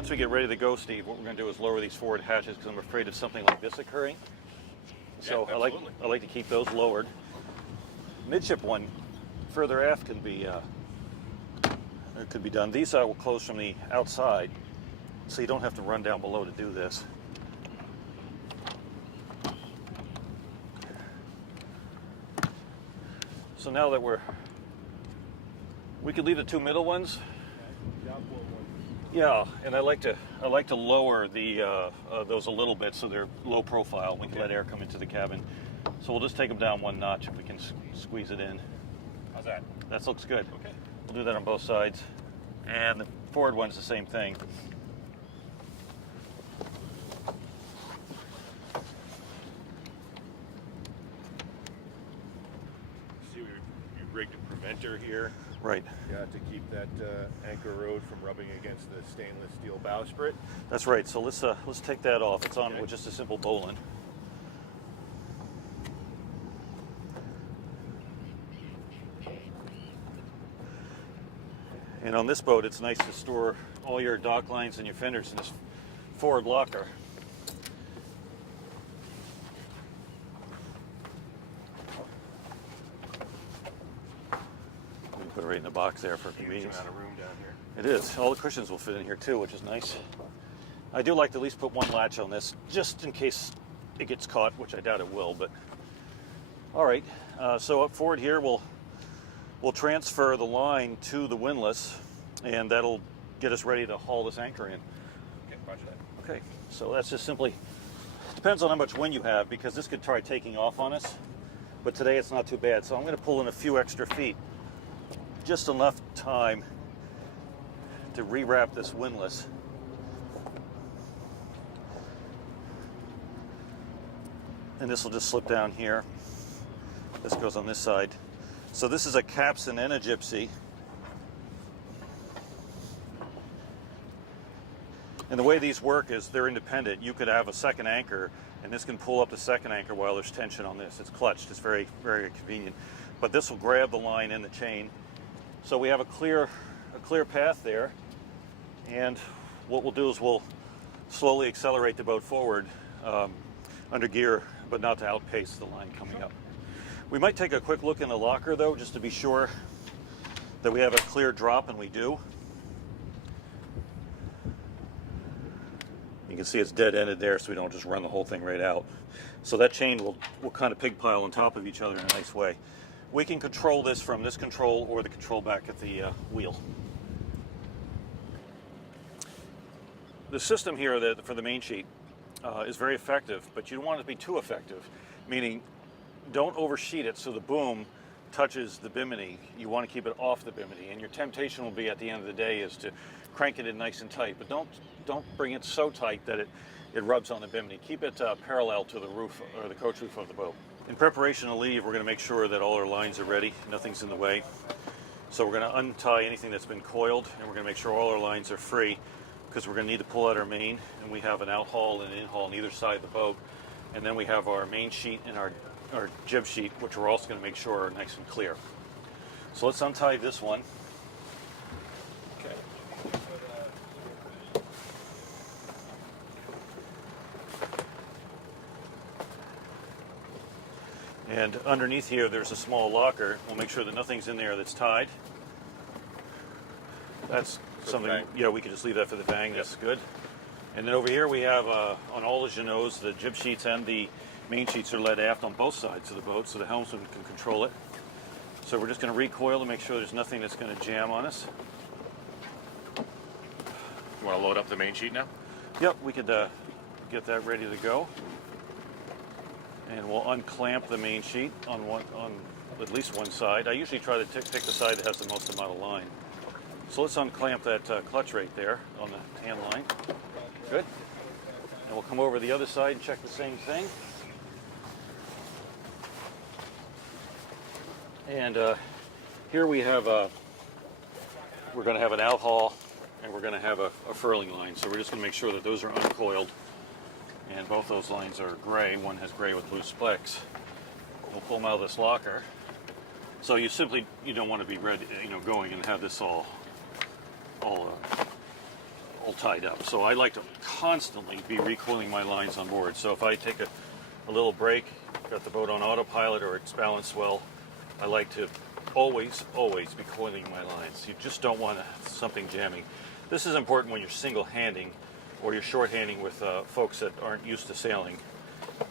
once we get ready to go, Steve, what we're going to do is lower these forward hatches because I'm afraid of something like this occurring. So yeah, I like to keep those lowered. Midship one, further aft, can be it could be done. These will close from the outside, so you don't have to run down below to do this. So now that we could leave the two middle ones. Yeah, and I like to lower the those a little bit so they're low profile. We can let air come into the cabin. So we'll just take them down one notch if we can squeeze it in. How's that? That looks good. Okay. We'll do that on both sides. And the forward one's the same thing. See, we rigged a preventer here. Right. Yeah, to keep that anchor rod from rubbing against the stainless steel bowsprit. That's right. So let's take that off. It's on with just a simple bowline. And on this boat, it's nice to store all your dock lines and your fenders in this forward locker. We can put it right in the box there for convenience. Huge amount of room down here. It is. All the cushions will fit in here too, which is nice. I do like to at least put one latch on this, just in case it gets caught, which I doubt it will. But all right. So up forward here, we'll transfer the line to the windlass, and that'll get us ready to haul this anchor in. Okay, roger that. Okay. So that's just simply depends on how much wind you have, because this could try taking off on us. But today it's not too bad. So I'm going to pull in a few extra feet, just enough time to rewrap this windlass. And this will just slip down here. This goes on this side. So this is a capstan and a gypsy. And the way these work is they're independent. You could have a second anchor, and this can pull up the second anchor while there's tension on this. It's clutched. It's very, very convenient. But this will grab the line and the chain. So we have a clear path there. And what we'll do is we'll slowly accelerate the boat forward under gear, but not to outpace the line coming up. We might take a quick look in the locker, though, just to be sure that we have a clear drop, and we do. You can see it's dead-ended there, so we don't just run the whole thing right out. So that chain will kind of pig pile on top of each other in a nice way. We can control this from this control or the control back at the wheel. The system here for the main sheet is very effective, but you don't want it to be too effective, meaning don't oversheet it so the boom touches the bimini. You want to keep it off the bimini, and your temptation will be at the end of the day is to crank it in nice and tight, but don't bring it so tight that it rubs on the bimini. Keep it parallel to the roof or the coach roof of the boat. In preparation to leave, we're going to make sure that all our lines are ready, nothing's in the way. So we're going to untie anything that's been coiled, and we're going to make sure all our lines are free, because we're going to need to pull out our main, and we have an out haul and an in haul on either side of the boat. And then we have our main sheet and our jib sheet, which we're also going to make sure are nice and clear. So let's untie this one. Okay. And underneath here, there's a small locker. We'll make sure that nothing's in there that's tied. That's something, yeah, we can just leave that for the bang. That's good. And then over here we have, on all the Jeanneaus, the jib sheets and the main sheets are led aft on both sides of the boat, so the helmsman can control it. So we're just going to recoil to make sure there's nothing that's going to jam on us. You want to load up the main sheet now? Yep, we could get that ready to go. And we'll unclamp the main sheet on at least one side. I usually try to pick the side that has the most amount of line. So let's unclamp that clutch right there on the tan line. Good. And we'll come over the other side and check the same thing. And here we have we're going to have an out haul, and we're going to have a furling line. So we're just going to make sure that those are uncoiled, and both those lines are gray. One has gray with blue specks. We'll pull them out of this locker. So you don't want to be ready, going and have this all all tied up. So I like to constantly be recoiling my lines on board. So if I take a little break, got the boat on autopilot or it's balanced well, I like to always be coiling my lines. You just don't want something jamming. This is important when you're single-handing or you're short-handing with folks that aren't used to sailing,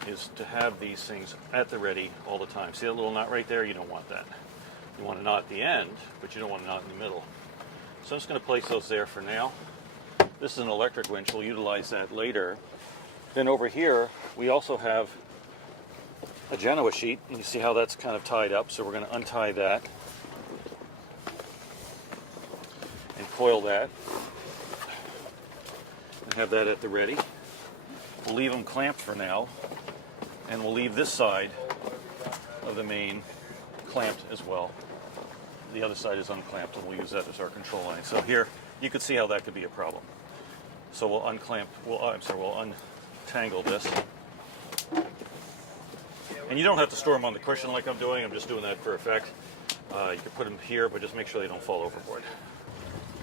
is to have these things at the ready all the time. See that little knot right there? You don't want that. You want a knot at the end, but you don't want a knot in the middle. So I'm just going to place those there for now. This is an electric winch. We'll utilize that later. Then over here, we also have a Jeanneau sheet. And you see how that's kind of tied up. So we're going to untie that and coil that and have that at the ready. We'll leave them clamped for now, and we'll leave this side of the main clamped as well. The other side is unclamped, and we'll use that as our control line. So here, you can see how that could be a problem. So we'll we'll untangle this. And you don't have to store them on the cushion like I'm doing. I'm just doing that for effect. You can put them here, but just make sure they don't fall overboard.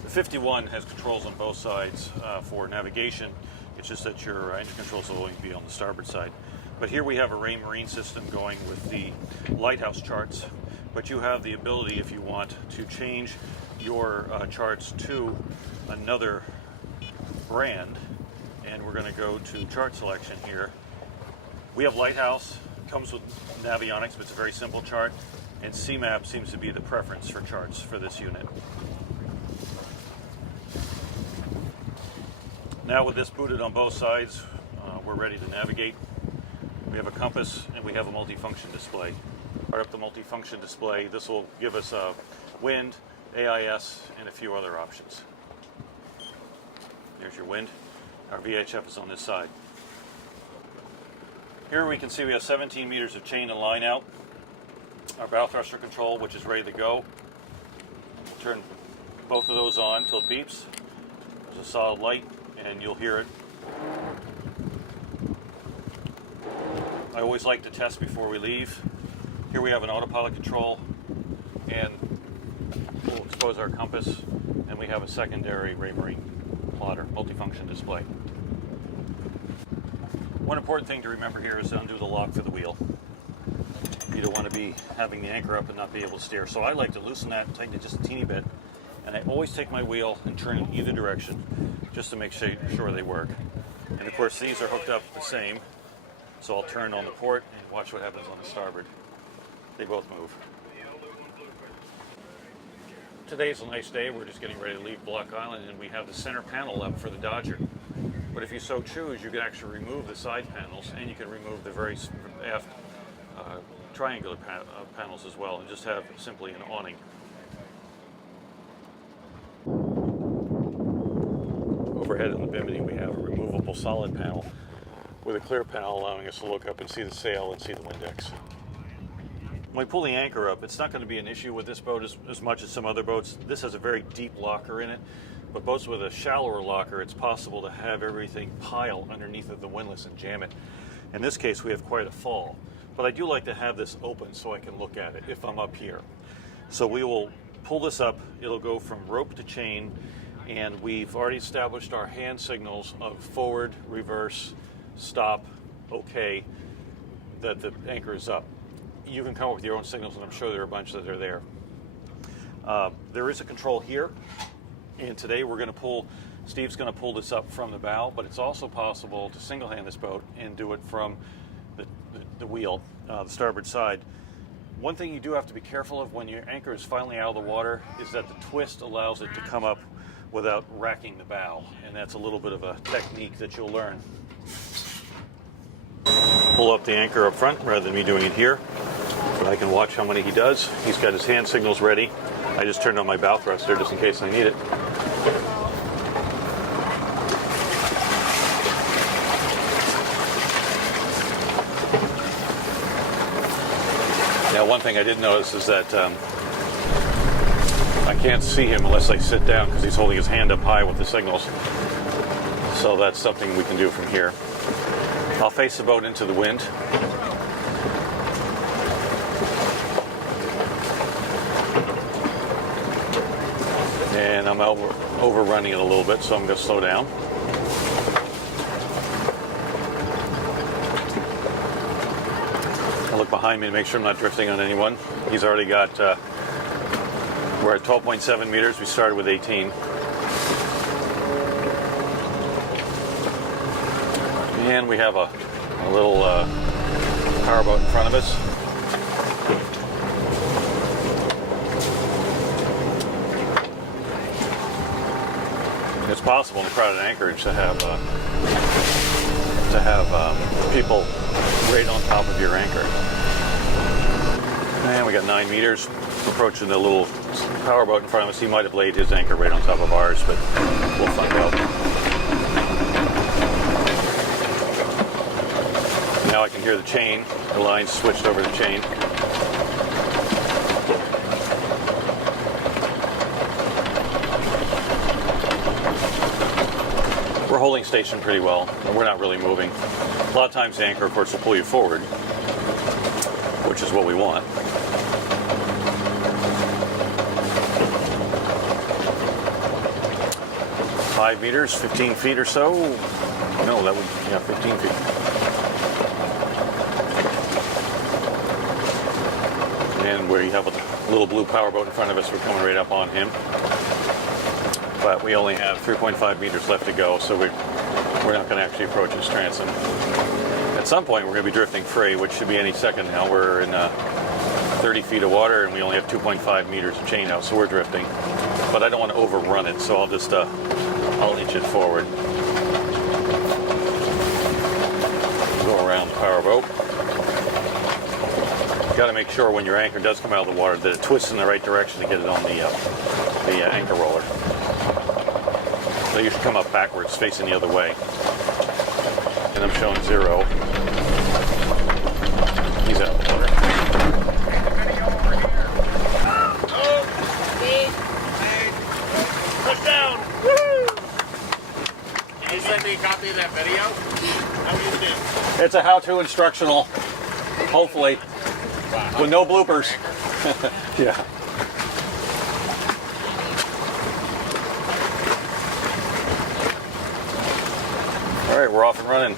The 51 has controls on both sides for navigation. It's just that your engine controls will always be on the starboard side. But here we have a Ray Marine system going with the lighthouse charts. But you have the ability, if you want, to change your charts to another brand. And we're going to go to chart selection here. We have Lighthouse, comes with Navionics, but it's a very simple chart. And CMAP seems to be the preference for charts for this unit. Now with this booted on both sides, we're ready to navigate. We have a compass and we have a multifunction display. Start up the multifunction display. This will give us wind, AIS, and a few other options. There's your wind. Our VHF is on this side. Here we can see we have 17 meters of chain and line out. Our bow thruster control, which is ready to go. We'll turn both of those on until it beeps. There's a solid light, and you'll hear it. I always like to test before we leave. Here we have an autopilot control, and we'll expose our compass, and we have a secondary Ray Marine plotter, multifunction display. One important thing to remember here is to undo the lock for the wheel. You don't want to be having the anchor up and not be able to steer. So I like to loosen that and tighten it just a teeny bit, and I always take my wheel and turn in either direction just to make sure they work. And of course these are hooked up the same, so I'll turn on the port and watch what happens on the starboard. They both move. Today's a nice day. We're just getting ready to leave Block Island, and we have the center panel up for the Dodger. But if you so choose, you can actually remove the side panels, and you can remove the very aft triangular panels as well, and just have simply an awning. Overhead in the bimini, we have a removable solid panel with a clear panel allowing us to look up and see the sail and see the Windex. When we pull the anchor up, it's not going to be an issue with this boat as much as some other boats. This has a very deep locker in it, but boats with a shallower locker, it's possible to have everything pile underneath of the windlass and jam it. In this case, we have quite a fall, but I do like to have this open so I can look at it if I'm up here. So we will pull this up. It'll go from rope to chain, and we've already established our hand signals of forward, reverse, stop, okay, that the anchor is up. You can come up with your own signals, and I'm sure there are a bunch that are there. There is a control here, and today Steve's going to pull this up from the bow, but it's also possible to single-hand this boat and do it from the wheel, the starboard side. One thing you do have to be careful of when your anchor is finally out of the water is that the twist allows it to come up without racking the bow, and that's a little bit of a technique that you'll learn. Pull up the anchor up front rather than me doing it here, but I can watch how many he does. He's got his hand signals ready. I just turned on my bow thruster just in case I need it. Now, one thing I did notice is that I can't see him unless I sit down because he's holding his hand up high with the signals. So that's something we can do from here. I'll face the boat into the wind. And I'm overrunning it a little bit, so I'm going to slow down. I look behind me to make sure I'm not drifting on anyone. He's already got, we're at 12.7 meters. We started with 18. And we have a little powerboat in front of us. It's possible in a crowded anchorage to have people right on top of your anchor. And we got 9 meters. Approaching the little powerboat in front of us. He might have laid his anchor right on top of ours, but we'll find out. Now I can hear the chain. The line's switched over to chain. We're holding station pretty well. We're not really moving. A lot of times the anchor, of course, will pull you forward, which is what we want. Five meters, 15 feet or so. No, that would, yeah, 15 feet. And where you have a little blue powerboat in front of us, we're coming right up on him. But we only have 3.5 meters left to go, so we're not going to actually approach his transom. At some point, we're going to be drifting free, which should be any second now. We're in 30 feet of water, and we only have 2.5 meters of chain out, so we're drifting. But I don't want to overrun it, so I'll just I'll inch it forward. Go around the powerboat. Got to make sure when your anchor does come out of the water that it twists in the right direction to get it on the anchor roller. So you should come up backwards, facing the other way. And I'm showing 0. He's out of the water. Push down! Woo! Can you send me a copy of that video? How do you do? It's a how-to instructional, hopefully, with no bloopers. Yeah. All right, we're off and running.